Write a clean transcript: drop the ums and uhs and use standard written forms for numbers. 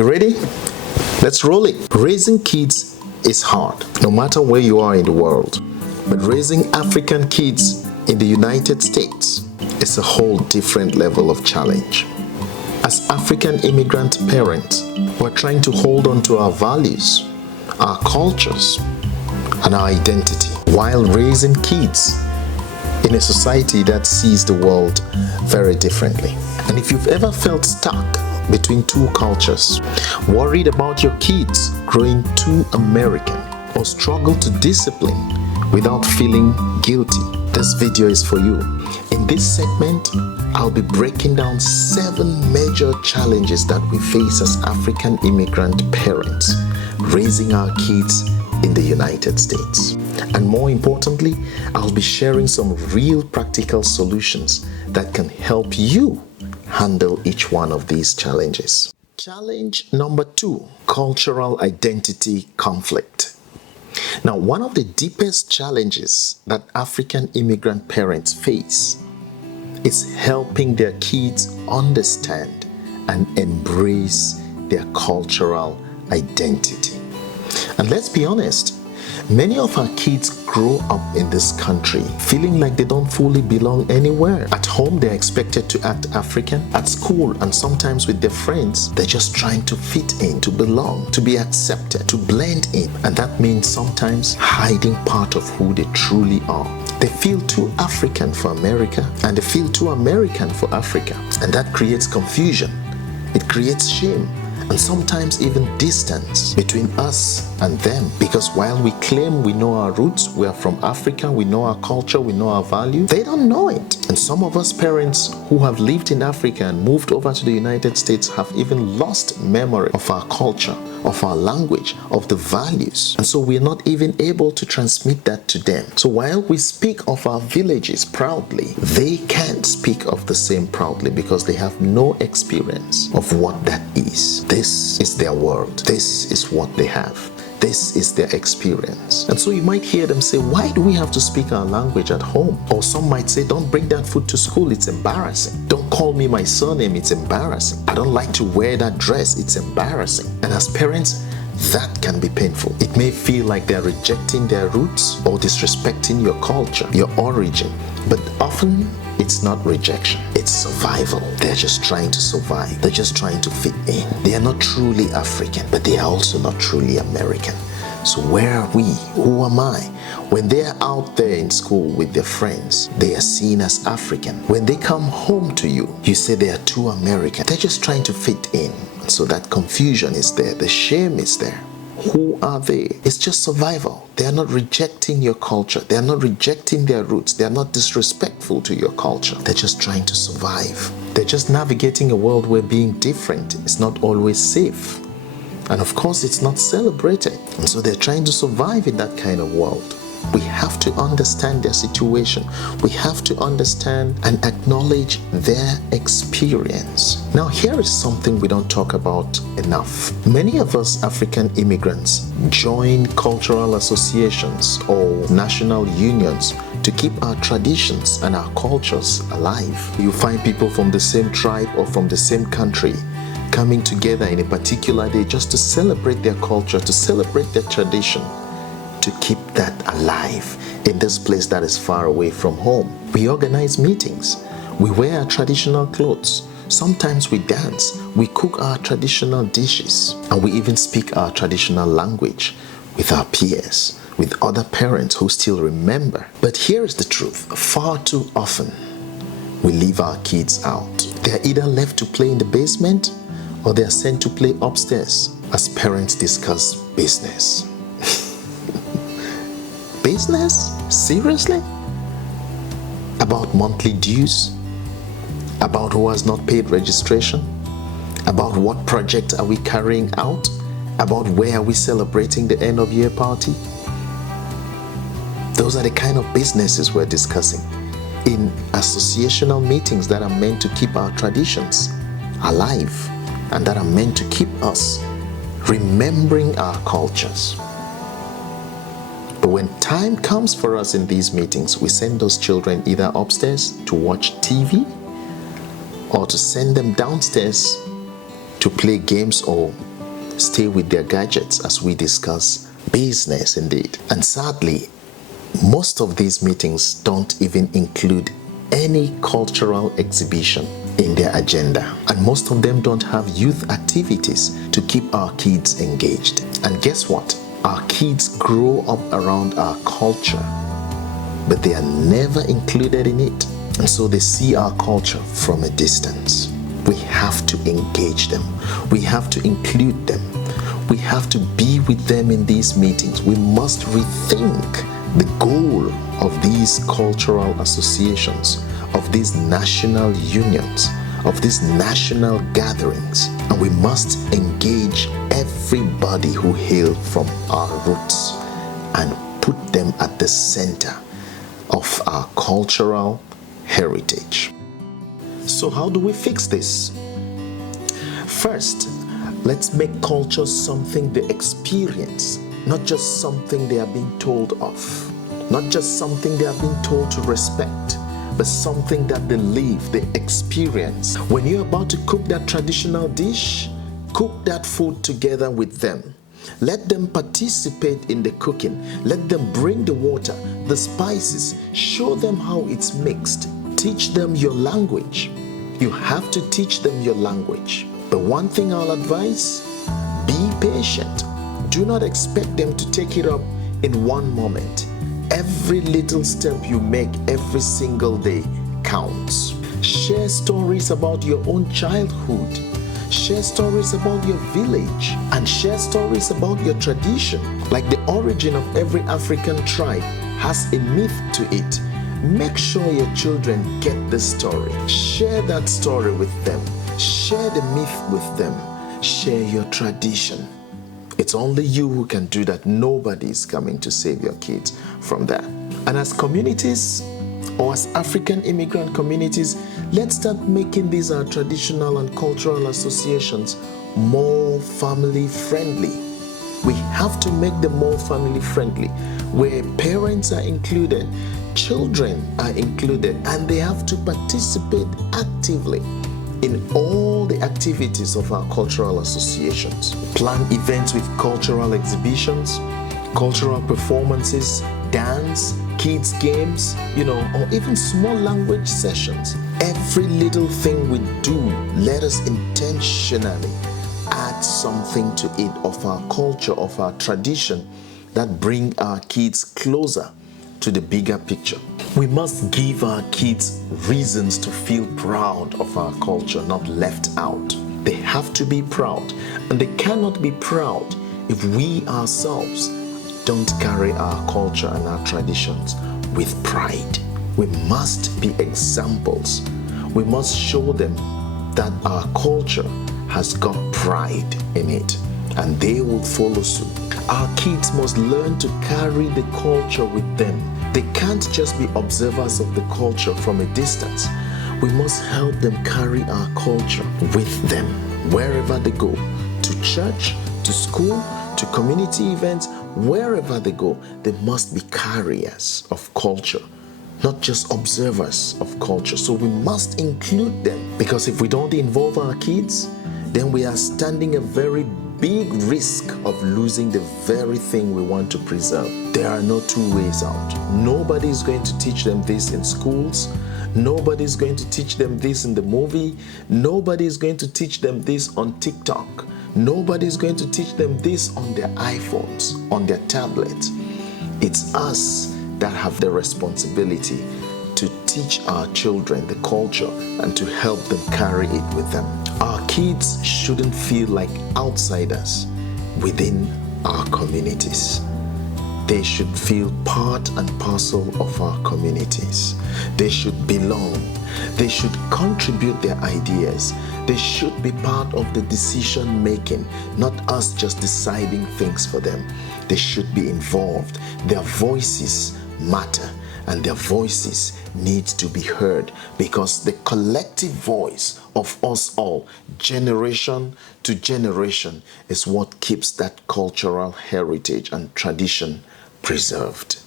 You ready? Let's roll it. Raising kids is hard, no matter where you are in the world. But raising African kids in the United States is a whole different level of challenge. As African immigrant parents, we're trying to hold on to our values, our cultures, and our identity while raising kids in a society that sees the world very differently. And if you've ever felt stuck between two cultures, worried about your kids growing too American, or struggle to discipline without feeling guilty, this video is for you. In this segment, I'll be breaking down 7 major challenges that we face as African immigrant parents raising our kids in the United States. And more importantly, I'll be sharing some real practical solutions that can help you handle each one of these challenges. Challenge number 2, cultural identity conflict. Now, one of the deepest challenges that African immigrant parents face is helping their kids understand and embrace their cultural identity. And let's be honest, many of our kids grow up in this country feeling like they don't fully belong anywhere. At home, they're expected to act African. At school, and sometimes with their friends, they're just trying to fit in, to belong, to be accepted, to blend in. And that means sometimes hiding part of who they truly are. They feel too African for America, and they feel too American for Africa. And that creates confusion. It creates shame, and sometimes even distance between us and them. Because while we claim we know our roots, we are from Africa, we know our culture, we know our value, they don't know it. And some of us parents who have lived in Africa and moved over to the United States have even lost memory of our culture, of our language, of the values. And so we're not even able to transmit that to them. So while we speak of our villages proudly, they can't speak of the same proudly because they have no experience of what that is. This is their world. This is what they have. This is their experience. And so you might hear them say, why do we have to speak our language at home? Or some might say, don't bring that food to school, it's embarrassing. Don't call me my surname, it's embarrassing. I don't like to wear that dress, it's embarrassing. And as parents, that can be painful. It may feel like they're rejecting their roots or disrespecting your culture, your origin. But often, it's not rejection, it's survival. They're just trying to survive. They're just trying to fit in. They are not truly African, but they are also not truly American. So where are we? Who am I? When they're out there in school with their friends, they are seen as African. When they come home to you, you say they are too American. They're just trying to fit in. So that confusion is there. The shame is there. Who are they? It's just survival. They are not rejecting your culture. They are not rejecting their roots. They are not disrespectful to your culture. They're just trying to survive. They're just navigating a world where being different is not always safe. And of course, it's not celebrated. And so they're trying to survive in that kind of world. We have to understand their situation. We have to understand and acknowledge their experience. Now, here is something we don't talk about enough. Many of us African immigrants join cultural associations or national unions to keep our traditions and our cultures alive. You find people from the same tribe or from the same country coming together in a particular day just to celebrate their culture, to celebrate their tradition, to keep that alive in this place that is far away from home. We organize meetings. We wear our traditional clothes. Sometimes we dance. We cook our traditional dishes. And we even speak our traditional language with our peers, with other parents who still remember. But here is the truth. Far too often, we leave our kids out. They're either left to play in the basement or they're sent to play upstairs as parents discuss business. Business? Seriously? About monthly dues? About who has not paid registration? About what project are we carrying out? About where are we celebrating the end of year party? Those are the kind of businesses we're discussing in associational meetings that are meant to keep our traditions alive and that are meant to keep us remembering our cultures. But when time comes for us in these meetings, we send those children either upstairs to watch TV or to send them downstairs to play games or stay with their gadgets as we discuss business indeed. And sadly, most of these meetings don't even include any cultural exhibition in their agenda. And most of them don't have youth activities to keep our kids engaged. And guess what? Our kids grow up around our culture, but they are never included in it. And so they see our culture from a distance. We have to engage them. We have to include them. We have to be with them in these meetings. We must rethink the goal of these cultural associations, of these national unions, of these national gatherings. And we must engage everybody who hail from our roots and put them at the center of our cultural heritage. So how do we fix this? First, let's make culture something they experience, not just something they are being told of, not just something they are being told to respect, but something that they live, they experience. When you're about to cook that traditional dish, cook that food together with them. Let them participate in the cooking. Let them bring the water, the spices. Show them how it's mixed. Teach them your language. You have to teach them your language. The one thing I'll advise, be patient. Do not expect them to take it up in one moment. Every little step you make every single day counts. Share stories about your own childhood. Share stories about your village, and share stories about your tradition. Like the origin of every African tribe has a myth to it. Make sure your children get the story. Share that story with them. Share the myth with them. Share your tradition. It's only you who can do that. Nobody is coming to save your kids from that. And as communities, or as African immigrant communities, let's start making these our traditional and cultural associations more family friendly. We have to make them more family friendly, where parents are included, children are included, and they have to participate actively in all the activities of our cultural associations. Plan events with cultural exhibitions, cultural performances, dance, kids games, or even small language sessions. Every little thing we do, let us intentionally add something to it of our culture, of our tradition, that bring our kids closer to the bigger picture. We must give our kids reasons to feel proud of our culture, not left out. They have to be proud, and they cannot be proud if we ourselves don't carry our culture and our traditions with pride. We must be examples. We must show them that our culture has got pride in it, and they will follow suit. Our kids must learn to carry the culture with them. They can't just be observers of the culture from a distance. We must help them carry our culture with them wherever they go, to church, to school, to community events. Wherever they go, they must be carriers of culture, not just observers of culture. So we must include them, because if we don't involve our kids, then we are standing a very big risk of losing the very thing we want to preserve. There are no two ways out. Nobody is going to teach them this in schools. Nobody is going to teach them this in the movie. Nobody is going to teach them this on TikTok. Nobody is going to teach them this on their iPhones, on their tablets. It's us that have the responsibility to teach our children the culture and to help them carry it with them. Our kids shouldn't feel like outsiders within our communities. They should feel part and parcel of our communities. They should belong. They should contribute their ideas. They should be part of the decision making, not us just deciding things for them. They should be involved. Their voices matter, and their voices need to be heard, because the collective voice of us all, generation to generation, is what keeps that cultural heritage and tradition preserved.